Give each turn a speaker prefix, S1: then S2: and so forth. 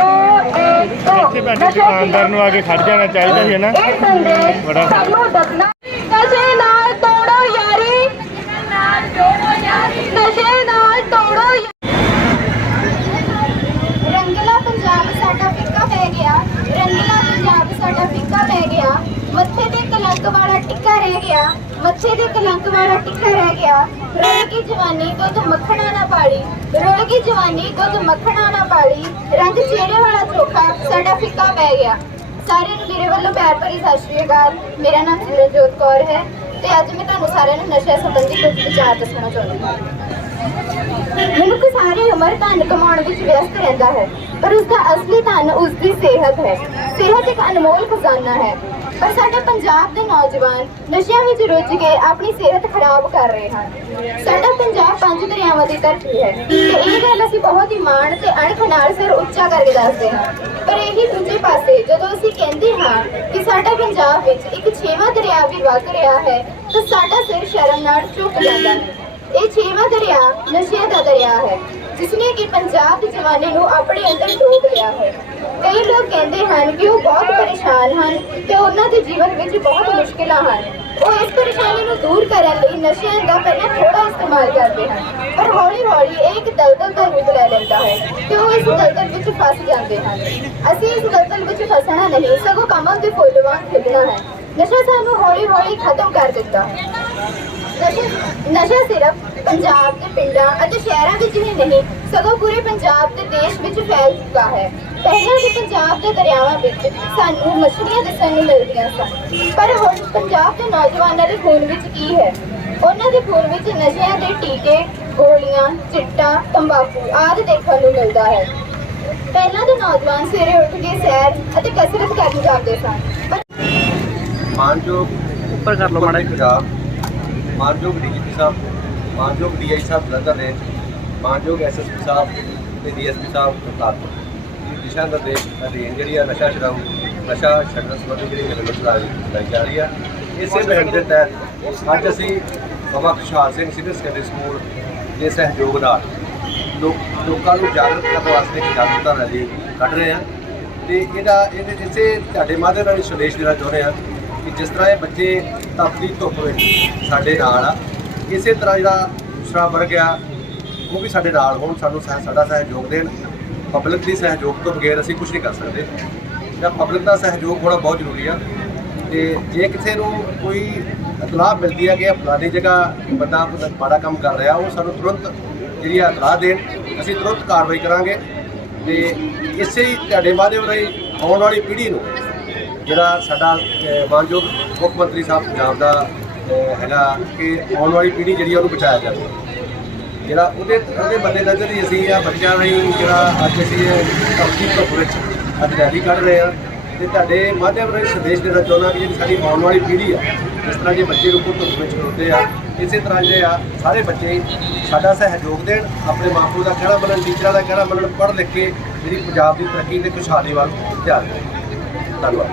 S1: ਇੱਥੇ ਬੈਠੇ ਦੁਕਾਨਦਾਰ ਨੂੰ ਆ ਕੇ ਖੜ ਜਾਣਾ ਚਾਹੀਦਾ ਸੀ ਨਾ ਬੜਾ-
S2: ਸਾਨੂੰ ਦੱਸਣਾ ਨਸ਼ੇ ਨਾਲ ਤੋੜੋ ਯਾਰੀ ਨਸ਼ੇ ਨਾਲ ਜੋੜੋ ਯਾਰੀ
S3: ਰੰਗਲਾ ਪੰਜਾਬ ਸਾਡਾ ਫਿੱਕਾ ਪੈ ਗਿਆ। ਰੰਗਲਾ ਪੰਜਾਬ ਸਾਡਾ ਫਿੱਕਾ ਪੈ ਗਿਆ ਮੱਥੇ ਤੇ ਕਲੰਕ ਵਾਲਾ ਟਿੱਕਾ ਰਹਿ ਗਿਆ, ਮੱਥੇ ਤੇ ਕਲੰਕ ਵਾਲਾ ਟਿੱਕਾ ਰਹਿ ਗਿਆ। ਰੋਲ ਕੀ ਜਵਾਨੀ ਦੁੱਧ ਮੱਖਣਾ ਨਾ ਪਾਲੀ, ਰੋਲ ਕੀ ਜਵਾਨੀ ਦੁੱਧ ਮੱਖਣਾ ਨਾ ਪਾਲੀ। ਰੰਗ ਚਿਹਰੇ ਵਾਲਾ ਚੋਖਾ ਸਾਡਾ ਫਿੱਕਾ ਪੈ ਗਿਆ। ਸਾਰਿਆਂ ਨੂੰ ਮੇਰੇ ਵੱਲੋਂ ਪਿਆਰ ਭਰੀ ਸਤਿ ਸ਼੍ਰੀ ਅਕਾਲ। ਮੇਰਾ ਨਾਮ ਸਿਮਰਨਜੋਤ ਕੌਰ ਹੈ ਤੇ ਅੱਜ ਮੈਂ ਤੁਹਾਨੂੰ ਸਾਰਿਆਂ ਨੂੰ ਨਸ਼ੇ ਸੰਬੰਧੀ ਕੁਝ ਵਿਚਾਰ ਦੱਸਣਾ ਚਾਹੁੰਦੀ ਹਾਂ। ਮਨੁੱਖ ਸਾਰੀ ਉਮਰ ਧਨ ਕਮਾਉਣ ਵਿੱਚ ਵਿਅਸਤ ਰਹਿੰਦਾ ਹੈ, ਪਰ ਉਸ ਦਾ ਅਸਲੀ ਧਨ ਉਸ ਸਿਹਤ ਹੈ। ਸਿਹਤ ਇੱਕ ਅਨਮੋਲ ਖਜ਼ਾਨਾ ਹੈ। ਪਰ ਸਾਡੇ ਪੰਜਾਬ ਦੇ ਨੌਜਵਾਨ ਨਸ਼ਿਆਂ ਵਿੱਚ ਰੁੱਝ ਕੇ ਆਪਣੀ ਸਿਹਤ ਖਰਾਬ ਕਰ ਰਹੇ ਹਨ। ਸਾਡਾ ਪੰਜਾਬ ਪੰਜ ਦਰਿਆਵਾਂ ਦੀ ਧਰਤੀ ਹੈ। ਤੇ ਇਹ ਗੱਲ ਅਸੀਂ ਬਹੁਤ ਹੀ ਮਾਣ ਤੇ ਅਣਖ ਨਾਲ ਸਿਰ ਉੱਚਾ ਕਰਕੇ ਦੱਸਦੇ ਹਾਂ। ਪਰ ਇਹੀ ਦੂਜੇ ਪਾਸੇ ਜਦੋਂ ਅਸੀਂ ਕਹਿੰਦੇ ਹਾਂ ਕਿ ਸਾਡਾ ਪੰਜਾਬ ਵਿੱਚ ਇੱਕ ਛੇਵਾਂ ਦਰਿਆ ਵੀ ਵਗ ਰਿਹਾ ਹੈ, ਤਾਂ ਸਾਡਾ ਸਿਰ ਸ਼ਰਮ ਨਾਲ ਝੁਕ ਜਾਂਦਾ ਹੈ। ਇਹ ਛੇਵਾਂ ਦਰਿਆ ਨਸ਼ਿਆਂ ਦਾ ਦਰਿਆ ਹੈ। ਜਿਸ ਨੇ ਕਿ ਪੰਜਾਬ ਦੇ ਜਵਾਨੇ ਨੂੰ ਆਪਣੇ ਅੰਦਰ ਡੋਬ ਲਿਆ ਹੈ ਕਈ ਲੋਕ ਕਹਿੰਦੇ ਹਨ ਕਿ ਉਹ ਬਹੁਤ ਪਰੇਸ਼ਾਨ ਹਨ ਤੇ ਉਹਨਾਂ ਦੇ ਜੀਵਨ ਵਿੱਚ ਬਹੁਤ ਮੁਸ਼ਕਿਲਾਂ ਹਨ। ਉਹ ਇਸ ਪਰੇਸ਼ਾਨੀ ਨੂੰ ਦੂਰ ਕਰਨ ਲਈ ਨਸ਼ਿਆਂ ਦਾ ਪਹਿਲਾਂ ਥੋੜਾ ਇਸਤੇਮਾਲ ਕਰਦੇ ਹਨ, ਪਰ ਹੌਲੀ ਹੌਲੀ ਇਹ ਇੱਕ ਦਲਦਲ ਦਾ ਰੂਪ ਲੈ ਲੈਂਦਾ ਹੈ ਤੇ ਉਹ ਇਸ ਦਲਦਲ ਵਿੱਚ ਫਸ ਜਾਂਦੇ ਹਨ। ਅਸੀਂ ਇਸ ਦਲਦਲ ਵਿੱਚ ਫਸਣਾ ਨਹੀਂ, ਸਗੋਂ ਕਮਲ ਦੇ ਫੁੱਲ ਵਾਂਗ ਖਿੜਨਾ ਹੈ। ਨਸ਼ਾ ਸਾਨੂੰ ਹੌਲੀ ਹੌਲੀ ਖਤਮ ਕਰ ਦਿੱਤਾ ਹੈ। ਨਸ਼ਾ ਸਿਰਫ ਪੰਜਾਬ ਦੇ ਪਿੰਡਾਂ ਅਤੇ ਸ਼ਹਿਰਾਂ ਵਿੱਚ ਹੀ ਨਹੀਂ ਸਗੋਂ ਪੂਰੇ ਪੰਜਾਬ ਤੇ ਦੇਸ਼ ਵਿੱਚ ਫੈਲ ਚੁੱਕਾ ਹੈ। ਪਹਿਲਾਂ ਦੇ ਪੰਜਾਬ ਦੇ ਦਰਿਆਵਾਂ ਵਿੱਚ ਸਾਨੂੰ ਮਛਲੀਆਂ ਦਿਸਣ ਨੂੰ ਮਿਲਦੀਆਂ ਸਨ ਪਰ ਹੁਣ ਪੰਜਾਬ ਦੇ ਨੌਜਵਾਨਾਂ ਦੇ ਖੂਨ ਵਿੱਚ ਕੀ ਹੈ? ਉਹਨਾਂ ਦੇ ਖੂਨ ਵਿੱਚ ਨਸ਼ਿਆਂ ਦੇ ਟੀਕੇ ਗੋਲੀਆਂ ਚਿੱਟਾ ਤੰਬਾਕੂ ਆਦਿ ਦੇਖਣ ਨੂੰ ਮਿਲਦਾ ਹੈ। ਪਹਿਲਾਂ ਦੇ ਨੌਜਵਾਨ ਸਵੇਰੇ ਉੱਠ ਕੇ ਸੈਰ ਅਤੇ ਕਸਰਤ ਕਰਨ ਜਾਂਦੇ ਸਨ ਪਰ
S4: ਮਾਨਯੋਗ
S5: ਉੱਪਰ ਕਰ ਲਓ ਮਾੜਾ ਜਿਹਾ।
S4: ਪੰਜਾਬ ਮਾਨਯੋਗ ਡੀਜੀਪੀ ਸਾਹਿਬ, ਮਾਨਯੋਗ ਡੀਆਈ ਸਾਹਿਬ ਜਲੰਧਰ ਨੇ ਮਾਨਯੋਗ ਐਸਐਸਪੀ ਸਾਹਿਬ ਤੇ ਡੀਐਸਪੀ ਸਾਹਿਬ ਕਰਤਾਰਪੁਰ। ਦਿਸ਼ਾ ਨਿਰਦੇਸ਼ ਅਧੀਨ ਜਿਹੜੀ ਆ ਨਸ਼ਾ ਛਡਾਊ, ਨਸ਼ਾ ਛੱਡਣ ਸੰਬੰਧੀ ਜਿਹੜੀ ਮੁਹਿੰਮ ਚਲਾਈ ਜਾ ਰਹੀ ਆ, ਇਸੇ ਮੁਹਿੰਮ ਦੇ ਤਹਿਤ ਅੱਜ ਅਸੀਂ ਬਾਬਾ ਖੁਸ਼ਹਾਲ ਸਿੰਘ ਸੀਨੀਅਰ ਸੈਕੰਡਰੀ ਸਕੂਲ ਦੇ ਸਹਿਯੋਗ ਨਾਲ ਲੋਕਾਂ ਨੂੰ ਜਾਗਰੂਕ ਕਰਨ ਵਾਸਤੇ ਇੱਕ ਜਾਗਰੂਕਤਾ ਰੈਲੀ ਕੱਢ ਰਹੇ ਹਾਂ। ਤੇ ਇਹਦਾ, ਇਹਦੇ, ਇਸੇ ਤੁਹਾਡੇ ਮਾਧਿਅਮ ਨਾਲ ਸੰਦੇਸ਼ ਦੇਣਾ ਚਾਹੁੰਦੇ ਹਾਂ ਕਿ ਜਿਸ ਤਰ੍ਹਾਂ ਇਹ ਬੱਚੇ ਤਪਦੀ ਧੁੱਪ ਵਿੱਚ ਸਾਡੇ ਨਾਲ ਆ, ਇਸੇ ਤਰ੍ਹਾਂ ਜਿਹੜਾ ਦੂਸਰਾ ਵਰਗ ਆ, ਉਹ ਵੀ ਸਾਡੇ ਨਾਲ ਹੋਣ, ਸਾਨੂੰ ਸਹਿ- ਸਾਡਾ ਸਹਿਯੋਗ ਦੇਣ। ਪਬਲਿਕ ਦੀ ਸਹਿਯੋਗ ਤੋਂ ਬਗੈਰ ਅਸੀਂ ਕੁਝ ਨਹੀਂ ਕਰ ਸਕਦੇ। ਜਾਂ ਪਬਲਿਕ ਦਾ ਸਹਿਯੋਗ ਹੋਣਾ ਬਹੁਤ ਜ਼ਰੂਰੀ ਆ। ਤੇ ਜੇ ਕਿਸੇ ਨੂੰ ਕੋਈ ਇਤਲਾਹ ਮਿਲਦੀ ਹੈ ਕਿ ਫਲਾਣੀ ਜਗ੍ਹਾ ਬੰਦਾ ਮਾੜਾ ਕੰਮ ਕਰ ਰਿਹਾ, ਉਹ ਸਾਨੂੰ ਤੁਰੰਤ ਜਿਹੜੀ ਆ ਇਤਲਾਹ ਦੇਣ। ਅਸੀਂ ਤੁਰੰਤ ਕਾਰਵਾਈ ਕਰਾਂਗੇ। ਤੇ ਇਸੇ ਹੀ ਤੁਹਾਡੇ ਮਾਧਿਅਮ ਰਾਹੀਂ ਆਉਣ ਵਾਲੀ ਪੀੜ੍ਹੀ ਨੂੰ ਜਿਹੜਾ ਸਾਡਾ ਮਾਨਯੋਗ ਮੁੱਖ ਮੰਤਰੀ ਸਾਹਿਬ ਪੰਜਾਬ ਦਾ ਹੈਗਾ ਕਿ ਆਉਣ ਵਾਲੀ ਪੀੜ੍ਹੀ ਜਿਹੜੀ ਆ ਉਹਨੂੰ ਬਚਾਇਆ ਜਾਵੇ। ਜਿਹੜਾ ਉਹਦੇ ਉਹਦੇ ਬੰਦੇ ਨਜ਼ਰ ਹੀ ਅਸੀਂ ਆ ਬੱਚਿਆਂ ਲਈ ਜਿਹੜਾ ਅੱਜ ਅਸੀਂ ਇਹ ਧਰਤੀ ਧੁੱਪ ਵਿੱਚ ਅੱਜ ਰੈਲੀ ਕੱਢ ਰਹੇ ਆ, ਤੇ ਤੁਹਾਡੇ ਮਾਧਿਅਮ ਰਾਹੀਂ ਸੰਦੇਸ਼ ਦੇਣਾ ਚਾਹੁੰਦਾ ਕਿ ਜਿਹੜੀ ਸਾਡੀ ਆਉਣ ਵਾਲੀ ਪੀੜ੍ਹੀ ਆ, ਜਿਸ ਤਰ੍ਹਾਂ ਜੇ ਬੱਚੇ ਰੁਕੋ ਧੁੱਪ ਵਿੱਚ ਖੜੋਤੇ ਆ, ਇਸੇ ਤਰ੍ਹਾਂ ਜਿਹੜੇ ਆ ਸਾਰੇ ਬੱਚੇ ਸਾਡਾ ਸਹਿਯੋਗ ਦੇਣ, ਆਪਣੇ ਮਾਪੇ ਦਾ ਕਿਹੜਾ ਮੰਨਣ, ਟੀਚਰਾਂ ਦਾ ਕਿਹੜਾ ਮੰਨਣ ਪੜ੍ਹ ਲਿਖ ਕੇ ਜਿਹੜੀ ਪੰਜਾਬ ਦੀ ਤਰੱਕੀ ਤੇ ਖੁਸ਼ਹਾਲੀ ਵੱਲ ਧਿਆਨ ਦੇਣ। ਧੰਨਵਾਦ।